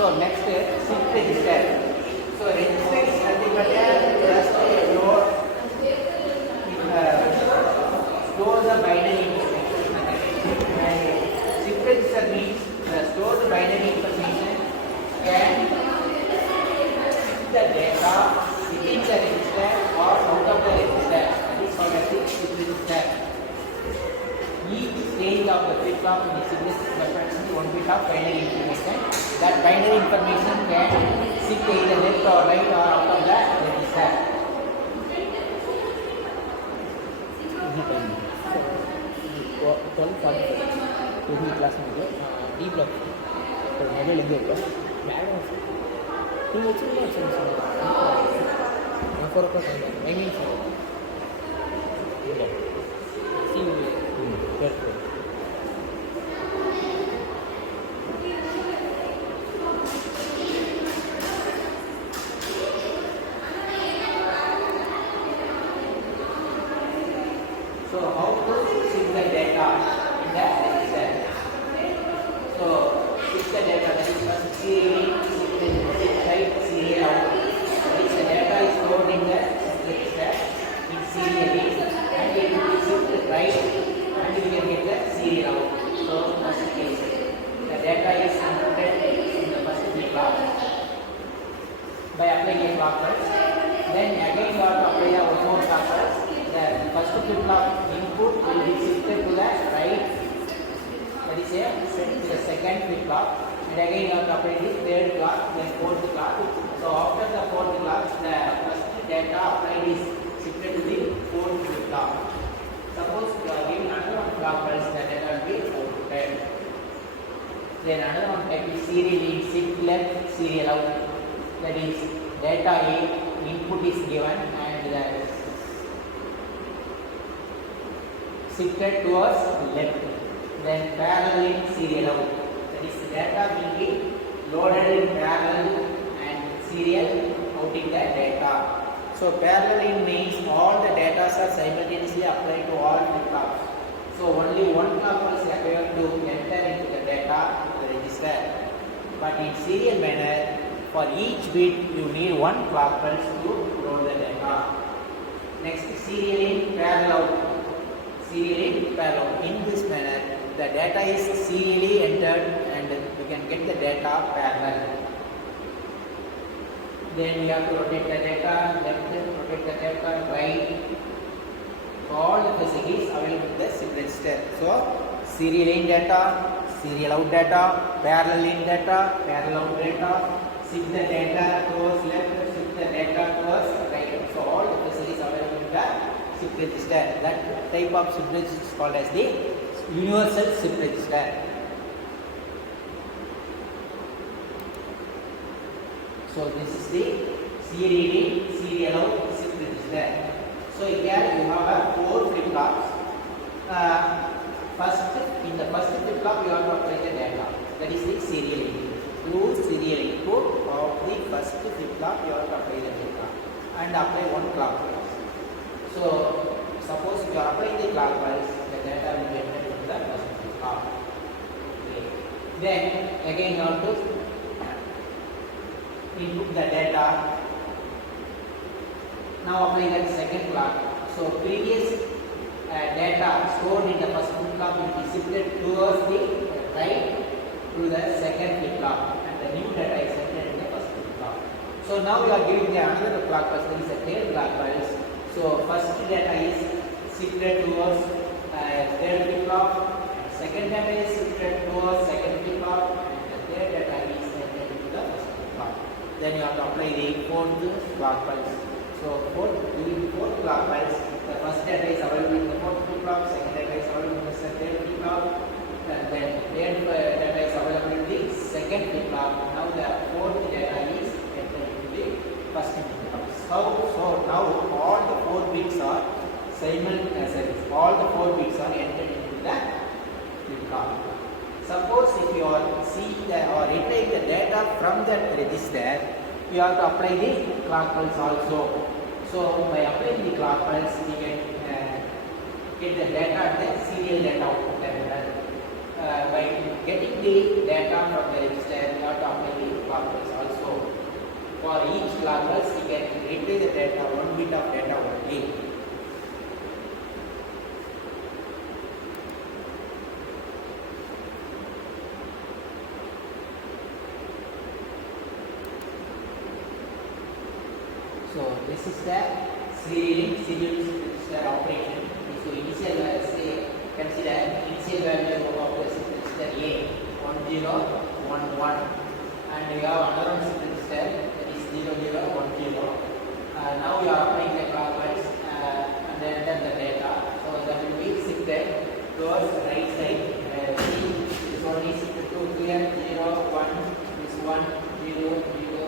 So next is shift register. So register is nothing but just a load, store the binary information. And shift register means store the binary information can shift the data within the register or out of the register. That is called as shift register. Each stage of the flip-flop in the synchronous sequential one bit of binary information. That binary information can shift either left or right or out of the register. Class में D block mobile एंगे ನೀವು వచ్చింది four ಓ clock ಹೆಂಗೆ C ಹೇಳ್ತೀನಿ So how to shift the data in the register? So shift the data, that is first serially shift right serial out. That is the data is stored in the register in serially and it will shift right and you can get the serial out. So first case the data is inputted in the first flip-flop by applying a clock pulse. Then again you have to apply one more clock pulse. The first flip-flop input will be shifted to the right, that is to the second flip-flop, and again you have to apply the third clock, then fourth clock. So after the fourth clock, the first data applied is shifted to the fourth flip-flop. Suppose you are giving another one clock pulse, the data will be outputted. Then another one type is serial in, shift left, serial out. That is data A input is given and the shifted towards left, then parallel in serial out. That is the data will be loaded in parallel and serial out in the data. So parallel in means all the data are simultaneously applied to all flip-flops. So only one clock pulse is required to enter into the data to the register. But in serial manner, for each bit you need one clock pulse to load the data. Next serial in parallel out. Serially parallel. In this manner, the data is serially entered and you can get the data parallel. Then you have to rotate the data left, rotate the data right. So all the facilities available in the shift register. So serial in data, serial out data, parallel in data, parallel out data, shift the data towards left, shift the data towards right. So all the facilities available in the shift register. That type of shift register is called as the universal shift register. So this is the serial in, serial out shift register. So here you have 4 flip-flops. First, in the first flip-flop you have to apply the data. That is the serial input. Through serial input of the first flip-flop you have to apply the data and apply one clock pulse. So suppose you are applying the clock pulse, the data will be entered into the first flip-flop. Okay. Then again you have to input the data. Now apply that second clock. So previous data stored in the first flip-flop will be shifted towards the right to the second flip-flop and the new data is entered in the first flip-flop. So now you are giving the another clock pulse, that is a third clock pulse. So first data is shifted towards third flip-flop, second data is shifted towards second flip-flop, and the third data is entered into the first flip-flop. Then you have to apply the fourth clock pulse. So during fourth clock pulse, the first data is available in the fourth flip-flop, second data is available in the third flip-flop, and then third data is available in the second flip-flop. Now the fourth data is entered into the first flip-flop. So now all the 4 bits are all the 4 bits are entered into the flip-flop. Suppose if you are seeing or retrieve the data from that register, you have to apply the clock pulse also. So by applying the clock pulse, you can get the data at the serial data output terminal by getting the data from the register, we have to apply the clock pulse also. For each clock pulse, we can retrieve the data, 1 bit of data only. So this is the serial register operation. So initial say consider initial value of the register A 1011, and we have another register that is 0010. Now we are applying the clock pulse and then enter the data. So that will be shifted towards the right side. This one is shifted to here 0 1. This 1 0 0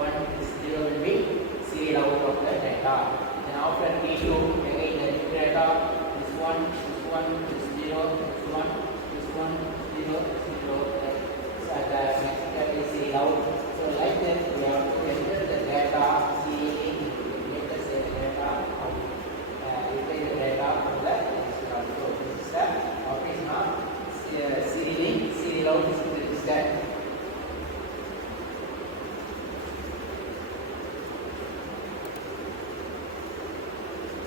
1. This 0 will be serial out of the data. Then after T2, again the new data, this 1, this 0, this 1, this 1, 0, 0, and the next step is serial out. So like that, we have to enter the data, serial in, get the data out, retrieve the data from the register. So this is the operation of serial in, serial out is register.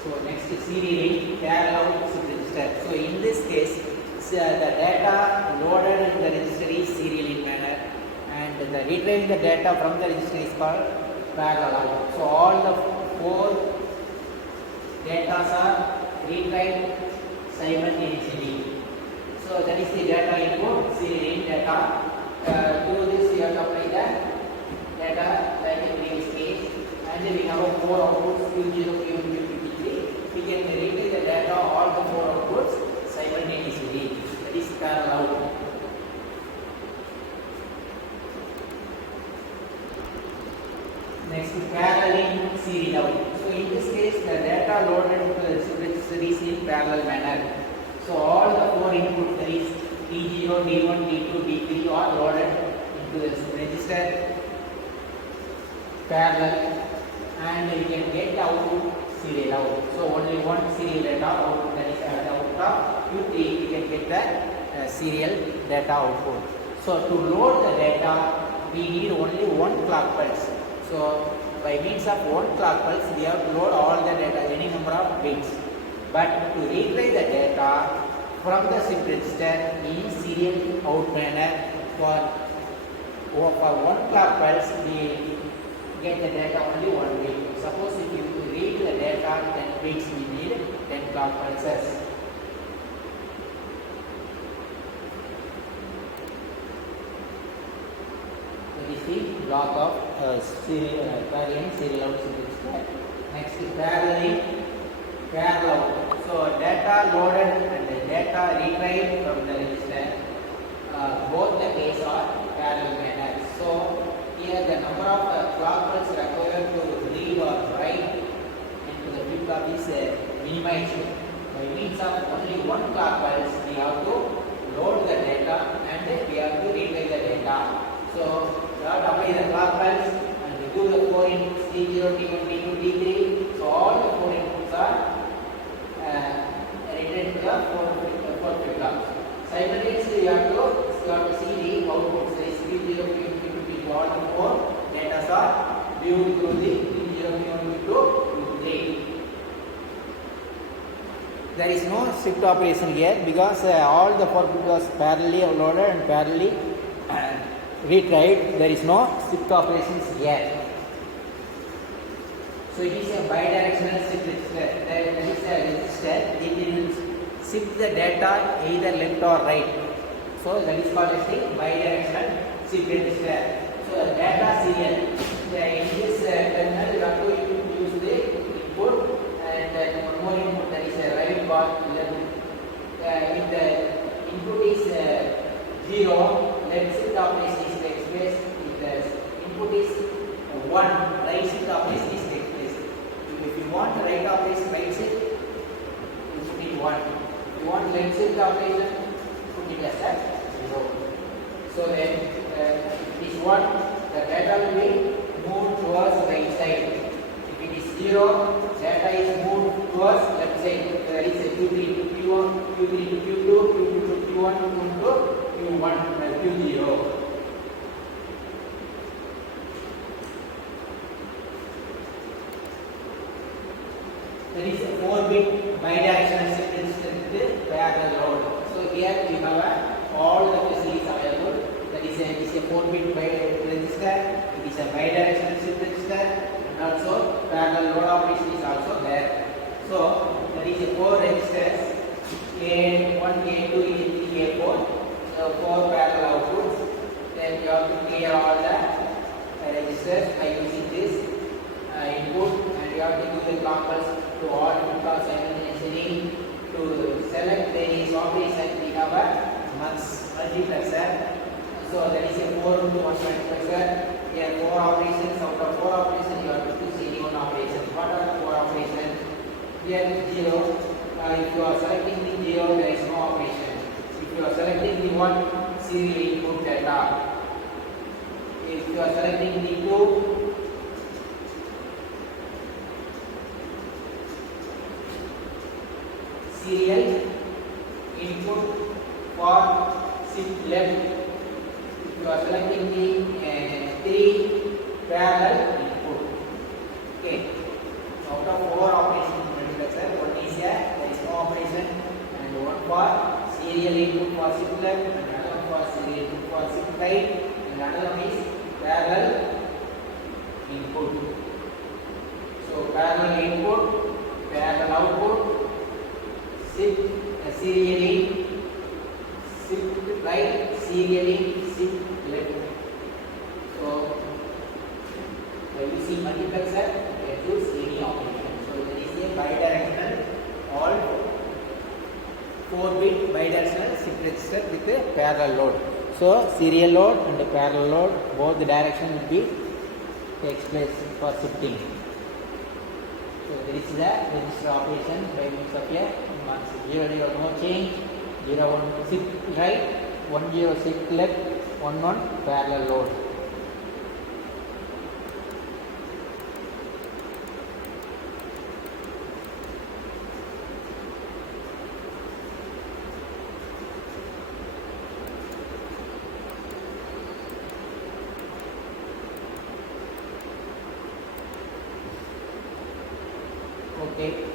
So next is serial in, parallel shift register. So in this case, the data loaded in the register is serial in manner, and the retrieving the data from the register is called parallel. So all the 4 data are retrieved simultaneously. So that is the data input, serial in data. To this you have to apply the data like in previous case, and then we have a 4 outputs Q0, Q1, Q2, we can retrieve the data all the 4 outputs simultaneously. That is parallel. Next, paralleling serial out. So in this case, the data loaded into the register is in parallel manner. So all the 4 inputs, that is D0, D1, D2, D3 are loaded into the register parallel, and we can get the output serial out. So only one serial data output, that is the output of Q3, we can get the serial data output. So to load the data, we need only one clock pulse. So by means of one clock pulse, we have to load all the data, any number of bits. But to retrieve the data from the shift register in serial out manner, for one clock pulse, we get the data only 1 bit. Suppose if you read the data 10 bits, we need 10 clock pulses. So this is block of paralleling serial out register. Next is paralleling parallel. So data loaded and the data retrieved from the register, both the case are parallel manner. So here the number of clock pulses required to read or write into the flip-flop is minimized. By means of only one clock pulse, we have to load the data and we have to retrieve the data. So we have to apply the clock pulse and we do the 4 inputs D0, D1, D2, D3. So all the 4 inputs are returned to the 4 flip-flops. Simultaneously, you have to see the outputs. There is Q0, Q2, Q2, all the 4 data are viewed through the Q0, Q1, Q2, Q3. There is no shift operation here because all the 4 bits was parallelly loaded and parallelly retrieved. There is no shift operations here. So it is a bidirectional shift register. That is a register. It will shift the data either left or right. So that is called as the bidirectional shift register. So the data serial. In this terminal, you have to use the input and one more input, that is a right bar. If the input is 0, then shift operation is takes place. If the input is 1, right shift operation is takes place. If you want right operation, right shift, you put it 1. If you want left shift operation, put it as a 0. So then this 1, the data will be moved towards right side. If it is 0, data is moved towards left side. There is a Q3 to Q1, Q3 to Q2, Q2 to Q1, Q1 to Q1. There is a 4-bit bidirectional shift register with parallel load. So here we have all the facilities available. That is a 4-bit register. It is a bidirectional shift register, and also parallel load operation is also there. So that is a 4 registers, A1, A2, A3, A4. So 4 parallel outputs. Then you have to clear all the registers by using this input, and you have to give the clockers to all flip-flops simultaneously. To select various operations, we have a multiplexer. So that is a 4 into 1 multiplexer. Here 4 operations. Out of 4 operations, you have to choose any one operation. What are the 4 operations? Here 0. If you are selecting the 0, there is no operation. If you are selecting the 1, serial input data. If you are selecting the 2, serial input for shift left. If you are selecting the 3, parallel input. Okay. Out of 4 operations in multiplexer, one is there is no operation, and one for serial input for shift left, and another for serial input for shift right, and another one is parallel input. So parallel input, parallel output, shift serially, shift right, serially, shift left. So by using multiplexer, you can choose any operation. So there is a bidirectional, all 4-bit bidirectional shift register with a parallel load. So serial load and the parallel load, both the direction will be takes place for shifting. So there is the register operation by means of a 0 0 no change, 0 1 shift right, 1 0 shift left, 1 1 parallel load. Okay.